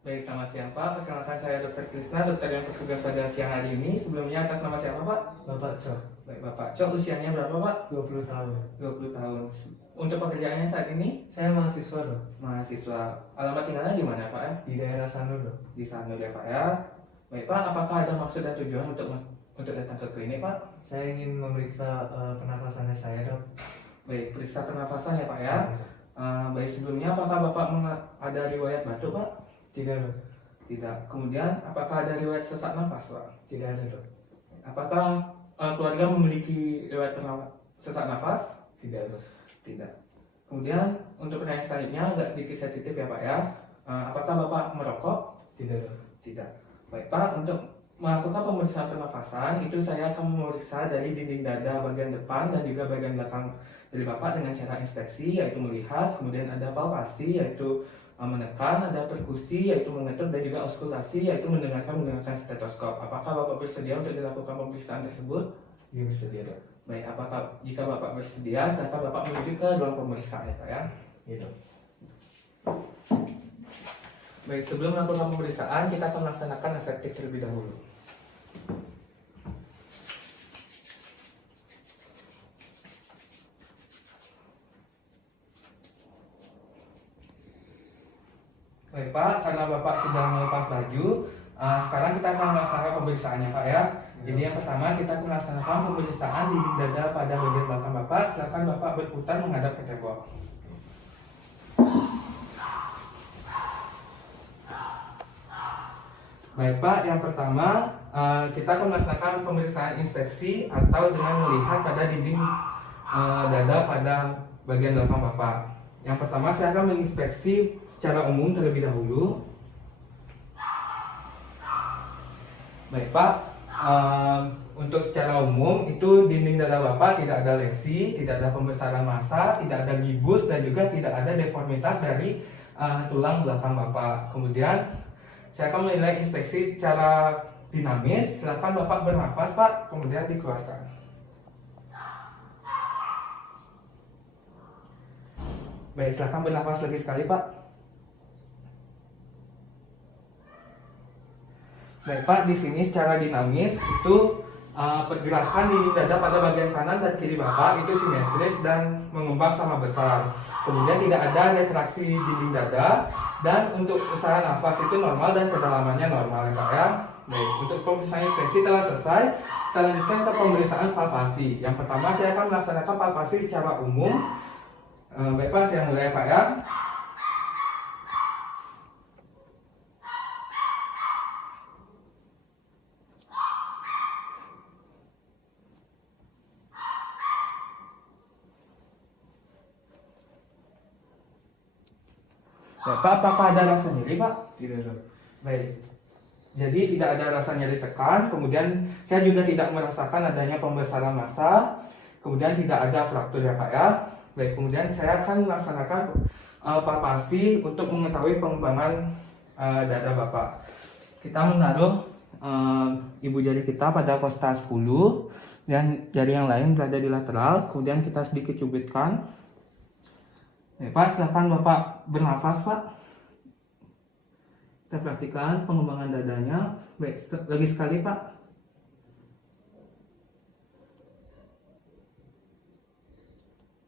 Baik, selamat siang Pak. Perkenalkan saya Dr. Krisna, dokter yang bertugas pada siang hari ini. Sebelumnya atas nama siapa Pak? Bapak Cok, Baik Bapak Cok, usianya berapa Pak? 20 tahun. 20 tahun. Untuk pekerjaannya saat ini? Saya mahasiswa dok, Mahasiswa. Alamat tinggalnya di mana Pak ya? di daerah Sanur dok. Di Sanur ya Pak ya. Baik Pak, apakah ada maksud dan tujuan untuk datang ke klinik Pak? Saya ingin memeriksa pernapasannya saya dok. Baik, periksa pernapasan ya Pak ya. Baik, sebelumnya apakah Bapak ada riwayat batuk Pak? Tidak dok, Tidak. Kemudian apakah ada riwayat sesak nafas Pak? tidak ada dok. Apakah keluarga memiliki riwayat sesak nafas? Tidak dok. Tidak. Kemudian untuk pertanyaan selanjutnya agak sedikit sensitif ya Pak ya. Apakah Bapak merokok? Tidak dok. Tidak. Baik Pak, untuk melakukan pemeriksaan pernafasan itu saya akan memeriksa dari dinding dada bagian depan dan juga bagian belakang dari Bapak dengan cara inspeksi, yaitu melihat, kemudian ada palpasi yaitu menekan, ada perkusi yaitu mengetuk, dan juga auskultasi yaitu menggunakan stetoskop. Apakah Bapak bersedia untuk dilakukan pemeriksaan tersebut? Iya bersedia dok. Baik, apakah jika Bapak bersedia, silakan Bapak menuju ke ruang pemeriksaan ya Pak ya. Iya dok. Baik, sebelum melakukan pemeriksaan, kita akan melaksanakan aseptik terlebih dahulu. Baik Pak, karena Bapak sudah melepas baju, sekarang kita akan melaksanakan pemeriksaannya Pak ya. Jadi yang pertama kita akan melaksanakan pemeriksaan dinding dada pada bagian belakang Bapak. Silakan Bapak berputar menghadap ke tembok. Baik Pak, yang pertama kita akan melaksanakan pemeriksaan inspeksi atau dengan melihat pada dinding dada pada bagian belakang Bapak. Yang pertama saya akan menginspeksi secara umum terlebih dahulu. Baik Pak, untuk secara umum itu dinding dada Bapak tidak ada lesi, tidak ada pembesaran massa, tidak ada gibus, dan juga tidak ada deformitas dari tulang belakang Bapak. Kemudian saya akan menilai inspeksi secara dinamis. Silakan Bapak bernafas Pak, kemudian dikeluarkan. Baik, silakan bernafas lagi sekali Pak. Baik Pak, di sini secara dinamis itu pergerakan dinding dada pada bagian kanan dan kiri Bapak itu simetris dan mengembang sama besar. Kemudian tidak ada retraksi dinding dada, dan untuk usaha nafas itu normal dan kedalamannya normal ya Pak ya. Baik, untuk pemeriksaan inspeksi telah selesai. Kita lanjutkan ke pemeriksaan palpasi. Yang pertama saya akan melaksanakan palpasi secara umum. Baik Pak, saya mulai Pak ya. Bapak, apakah ada rasa nyeri Pak? Tidak dok. Baik. Jadi tidak ada rasa nyeri tekan, kemudian saya juga tidak merasakan adanya pembesaran massa, kemudian tidak ada fraktur ya Pak ya. Baik, kemudian saya akan melaksanakan palpasi untuk mengetahui pengembangan dada Bapak. Kita menaruh ibu jari kita pada kosta 10 dan jari yang lain berada di lateral, kemudian kita sedikit cubitkan. Baik Pak, silakan Bapak bernafas Pak. Kita perhatikan pengembangan dadanya. Baik, lagi sekali Pak.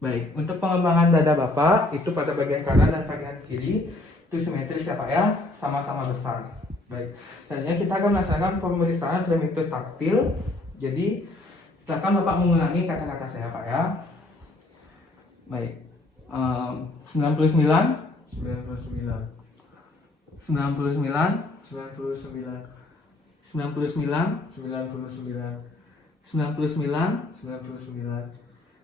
Baik, untuk pengembangan dada Bapak itu pada bagian kanan dan bagian kiri itu simetris ya Pak ya, sama-sama besar. Baik, selanjutnya kita akan melaksanakan pemeriksaan fremitus taktil. Jadi silakan Bapak mengulangi kata-kata saya Pak ya. Baik, 99 99. 99 99. 99 99. 99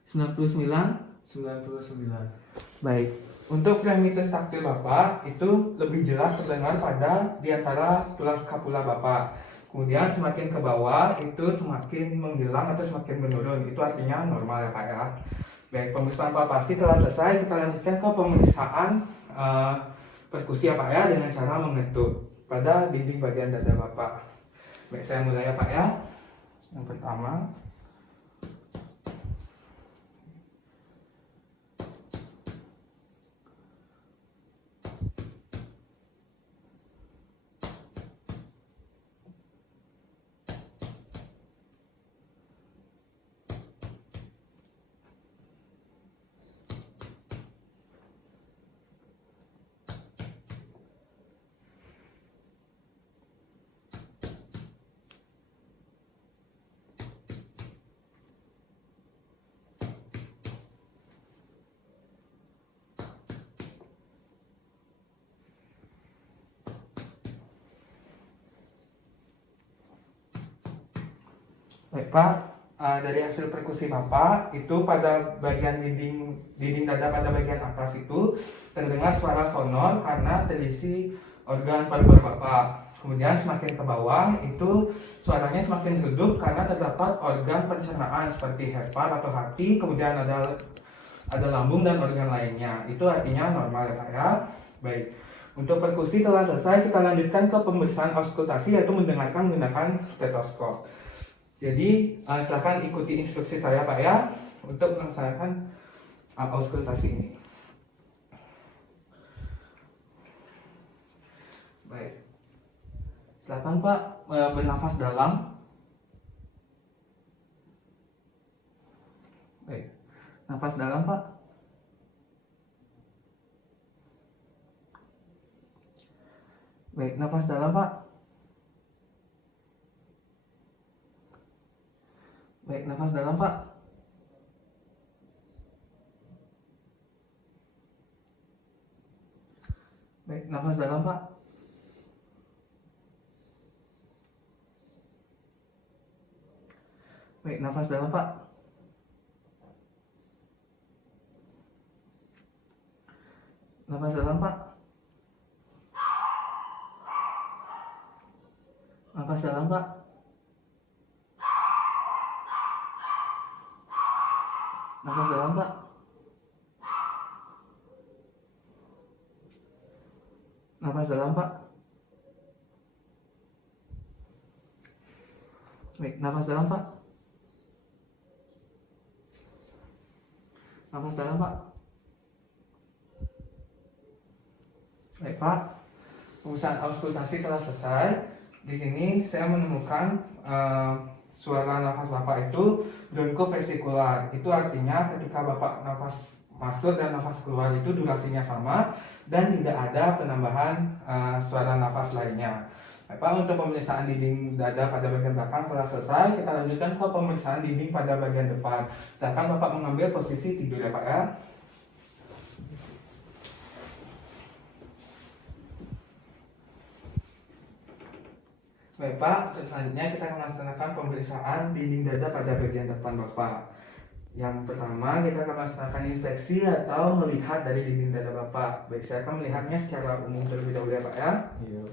99. 99. Baik, untuk fremitus taktil Bapak itu lebih jelas terdengar pada di antara tulang skapula Bapak. Kemudian semakin ke bawah itu semakin menghilang atau semakin menurun. Itu artinya normal ya Pak ya. Baik, pemeriksaan palpasi telah selesai. Kita lanjutkan ke pemeriksaan perkusi ya Pak ya, dengan cara mengetuk pada dinding bagian dada Bapak. Baik, saya mulai ya Pak ya. Yang pertama, Baik Pak, dari hasil perkusi Bapak itu pada bagian dinding dada pada bagian atas itu terdengar suara sonor karena terisi organ paru-paru Bapak. Kemudian semakin ke bawah itu suaranya semakin redup karena terdapat organ pencernaan seperti hepar atau hati, kemudian ada lambung dan organ lainnya. Itu artinya normal ya Pak ya. Baik. Untuk perkusi telah selesai, kita lanjutkan ke pemeriksaan auskultasi yaitu mendengarkan menggunakan stetoskop. Jadi silakan ikuti instruksi saya Pak ya untuk melaksanakan auskultasi ini. Baik. Silakan Pak bernafas dalam. Baik. Nafas dalam Pak. Baik, nafas dalam Pak. Baik, nafas dalam Pak. Baik, nafas dalam Pak. Baik, nafas dalam Pak. Nafas dalam Pak. Nafas dalam Pak. Nafas dalam Pak. Nafas dalam Pak. Baik, nafas dalam Pak. Nafas dalam Pak. Baik Pak, pemeriksaan auskultasi telah selesai. Di sini saya menemukan suara nafas Bapak itu bronkofesikular. Itu artinya ketika Bapak nafas masuk dan nafas keluar itu durasinya sama dan tidak ada penambahan suara nafas lainnya. Baik Pak, untuk pemeriksaan dinding dada pada bagian belakang telah selesai. Kita lanjutkan ke pemeriksaan dinding pada bagian depan. Silakan Bapak mengambil posisi tidur ya Pak ya. Baik Pak, untuk selanjutnya kita akan melaksanakan pemeriksaan dinding dada pada bagian depan Bapak. Yang pertama kita akan melaksanakan inspeksi atau melihat dari dinding dada Bapak. Baik, saya akan melihatnya secara umum terlebih dahulu ya Pak ya. Iya.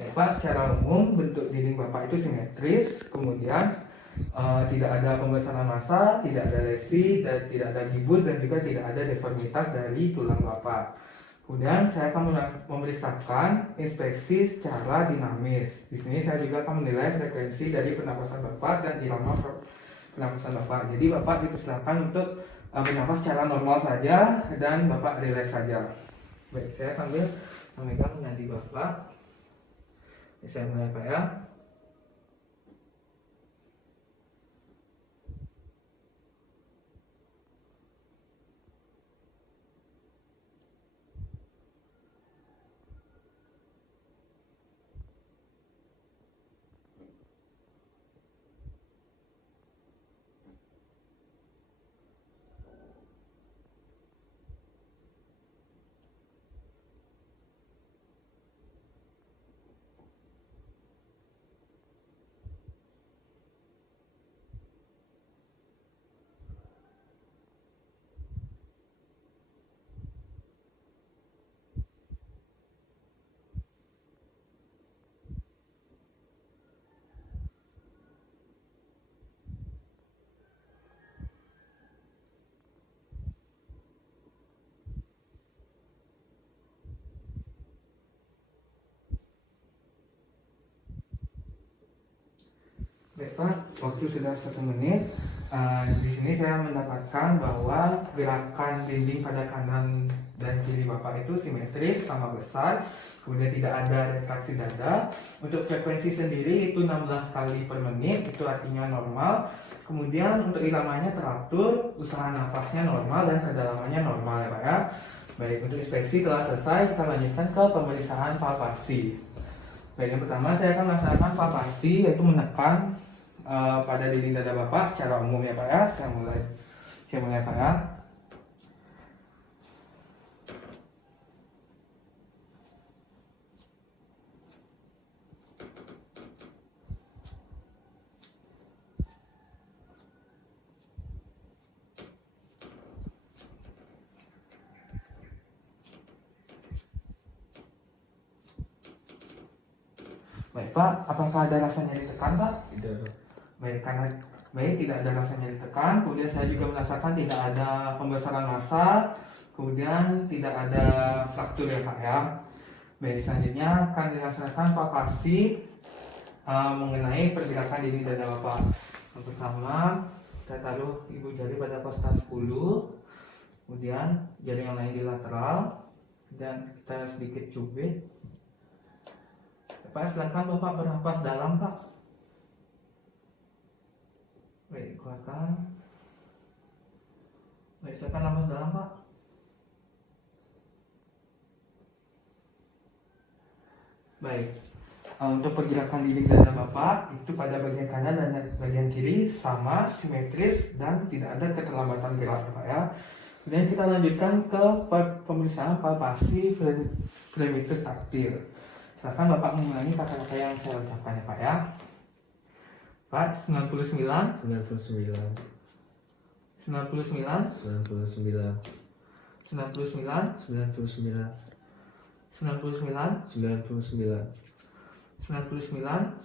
Baik Pak, secara umum bentuk dinding Bapak itu simetris, kemudian tidak ada pembesaran massa, tidak ada lesi, dan tidak ada gibus dan juga tidak ada deformitas dari tulang Bapak. Kemudian saya akan memeriksakan inspeksi secara dinamis. Di sini saya juga akan menilai frekuensi dari pernapasan Bapak dan irama pernapasan Bapak. Jadi Bapak dipersilakan untuk bernafas secara normal saja dan Bapak rileks saja. Baik, saya sambil memegang nadi Bapak. Saya mulai Pak ya. Baik Pak, waktu sudah 1 menit. Di sini saya mendapatkan bahwa gerakan dinding pada kanan dan kiri Bapak itu simetris sama besar, kemudian tidak ada retraksi dada. Untuk frekuensi sendiri itu 16 kali per menit, itu artinya normal. Kemudian untuk iramanya teratur, usaha nafasnya normal dan kedalamannya normal ya Pak ya. Baik, untuk inspeksi telah selesai, kita lanjutkan ke pemeriksaan palpasi. Baik, yang pertama saya akan melaksanakan palpasi yaitu menekan pada dinding dada Bapak secara umum ya Pak ya. Saya mulai Pak ya. Baik Pak, apakah ada rasa nyeri tekan Pak? Tidak dok. Baik, tidak ada rasa nyeri tekan. Kemudian saya juga merasakan tidak ada pembesaran massa, kemudian tidak ada fraktur ya Pak ya. Baik, selanjutnya akan dilaksanakan palpasi mengenai pergerakan dini dada Bapak. Yang pertama, kita taruh ibu jari pada kosta 10, kemudian jari yang lain di lateral, dan kita sedikit cubit. Pak, silakan Bapak bernapas dalam Pak. Baik, keluarkan. Baik, silakan napas dalam Pak. Baik, untuk pergerakan dinding dada Bapak itu pada bagian kanan dan bagian kiri sama, simetris, dan tidak ada keterlambatan gerak Pak ya. Kemudian kita lanjutkan ke pemeriksaan palpasi fremitus taktil. Silakan Bapak mengulangi kata-kata yang saya ucapkan ya Pak ya. Pak, 99 99 99 99 99 99 99 99 99.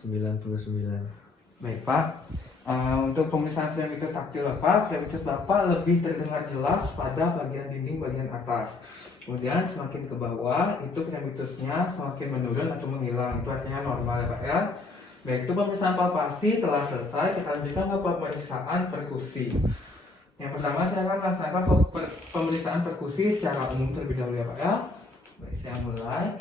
99. Baik Pak, untuk pemeriksaan fremitus taktil Bapak, fremitus Bapak lebih terdengar jelas pada bagian dinding bagian atas. Kemudian semakin ke bawah itu fremitusnya semakin menurun atau menghilang, itu artinya normal ya Pak ya. Baik, itu pemeriksaan palpasi telah selesai. Kita lanjutkan ke pemeriksaan perkusi. Yang pertama saya akan melaksanakan pemeriksaan perkusi secara umum terlebih dahulu ya Pak ya. Baik, saya mulai.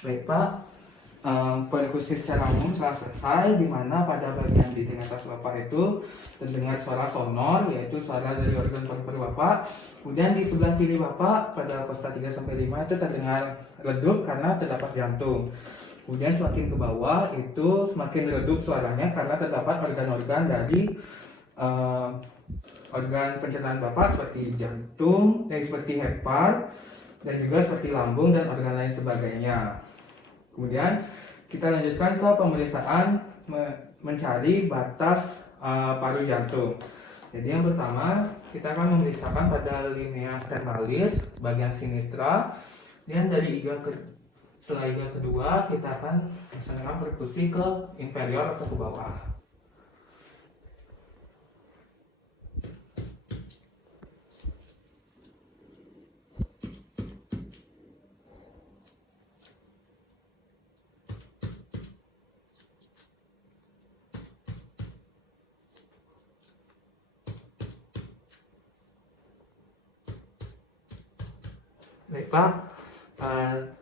Baik Pak, perkusi secara umum telah selesai, di mana pada bagian dinding atas Bapak itu terdengar suara sonor, yaitu suara dari organ paru-paru Bapak. Kemudian di sebelah kiri Bapak pada kosta 3-5 itu terdengar redup karena terdapat jantung. Kemudian semakin ke bawah itu semakin redup suaranya karena terdapat organ-organ dari organ pencernaan Bapak seperti jantung, seperti hepar, dan juga seperti lambung dan organ lain sebagainya. Kemudian kita lanjutkan ke pemeriksaan mencari batas paru jantung. Jadi yang pertama kita akan memeriksakan pada linea sternalis bagian sinistra, dan dari setelah iga kedua kita akan melaksanakan perkusi ke inferior atau ke bawah. Baik Pak,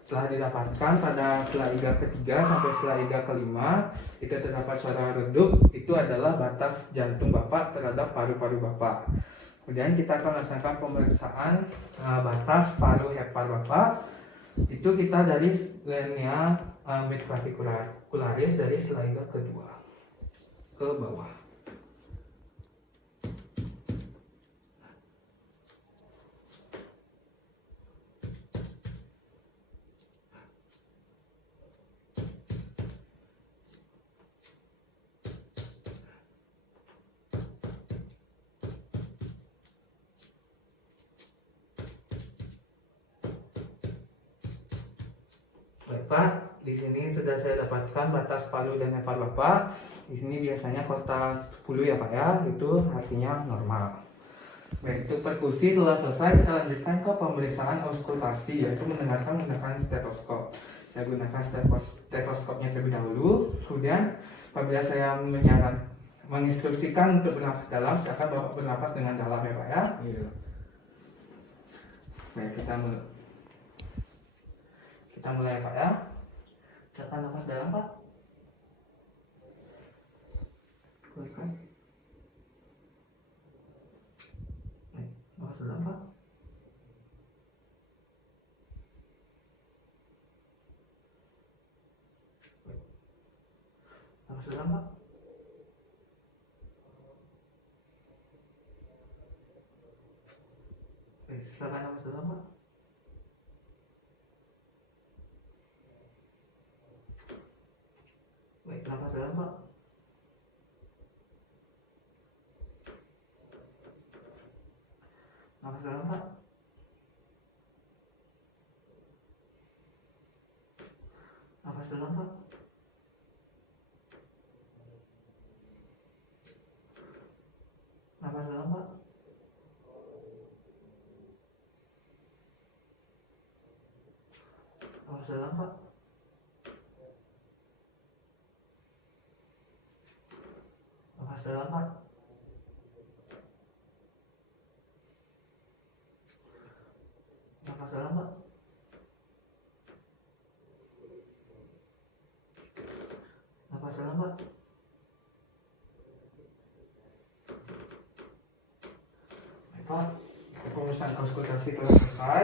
telah didapatkan pada sela iga ketiga sampai sela iga kelima itu terdapat suara redup, itu adalah batas jantung Bapak terhadap paru-paru Bapak. Kemudian kita akan melaksanakan pemeriksaan batas paru hepar Bapak, itu kita dari linea midclavicularis dari sela iga kedua ke bawah. Baik Pak, di sini sudah saya dapatkan batas paru dan hepar Bapak. Di sini biasanya kosta 10 ya Pak ya, itu artinya normal. Baik, itu perkusi telah selesai. Kita lanjutkan ke pemeriksaan auskultasi, yaitu mendengarkan menggunakan stetoskop. Saya gunakan stetoskopnya terlebih dahulu. Kemudian Apabila saya menginstruksikan untuk bernafas dalam, silakan Bapak bernafas dengan dalam ya Pak ya. Iya. Baik, kita mulai Pak ya. Silakan nafas dalam Pak. Keluarkan. Baik, nafas dalam Pak. Nafas dalam Pak. Baik, silakan nafas dalam Pak. Baik, nafas dalam Pak. Nafas dalam Pak. Nafas dalam Pak. Nafas dalam Pak. Nafas dalam Pak. Nafas dalam Pak. Nafas dalam Pak. Nafas dalam Pak. Baik Pak, pemeriksaan auskultasi telah selesai.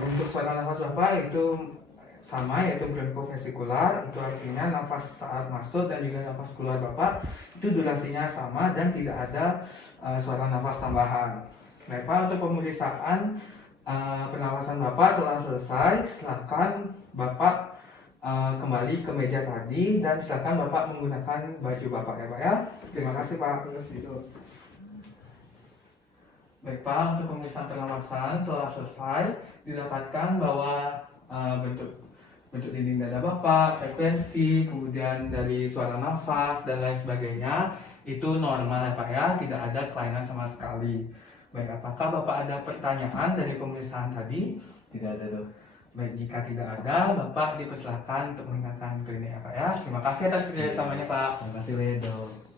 Untuk suara nafas Bapak itu sama, yaitu bronkovesikular. Itu artinya nafas saat masuk dan juga nafas keluar Bapak itu durasinya sama dan tidak ada suara nafas tambahan. Baik Pak, untuk pemeriksaan pernafasan Bapak telah selesai. Silakan Bapak kembali ke meja tadi dan silakan Bapak menggunakan baju Bapak ya Pak ya. Terima kasih Pak. Baik Pak, untuk pemeriksaan pernafasan telah selesai. Didapatkan bahwa bentuk dinding dada Bapak, frekuensi, kemudian dari suara nafas dan lain sebagainya itu normal ya Pak ya, tidak ada kelainan sama sekali. Baik, apakah Bapak ada pertanyaan dari pemeriksaan tadi? Tidak ada dok. Baik, jika tidak ada, Bapak dipersilakan untuk meninggalkan klinik ya Pak ya. Terima kasih atas kerjasamanya Pak. Terima kasih banyak dok.